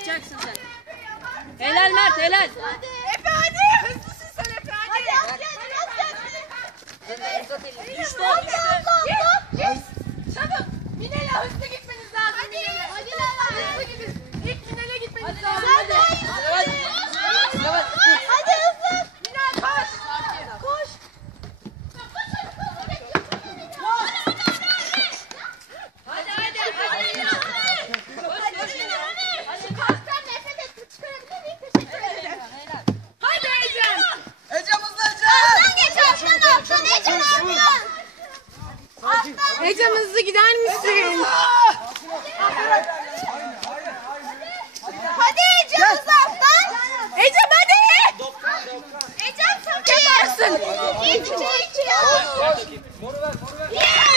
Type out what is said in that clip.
Yapacaksın sen. Helal Mert, helal. Efe hadi. Hızlısın sen Efe hadi. Hadi az geldi. Düştü o, düştü. Yes. Çabuk. Minel'e hızlı gitmeniz lazım. Hadi. Minel'e. Hadi lan. Hızlı gidin. İlk Minel'e gitmeniz lazım. Hadi. Hadi hızlı. Minel koş. Koş. Hadi hadi. Hadi kalktan nefret et. Çıkarabilir miyim? Teşekkür ederim. Hadi Ecem. Ecem hızlı Ecem. Alttan geç alttan. Ecem alttan. Alttan. Ecem hızlı gider misin? Hadi Ecem hızlı alttan. Ecem hadi. Ecem sen yaparsın. İç. Moru ver. Yeah!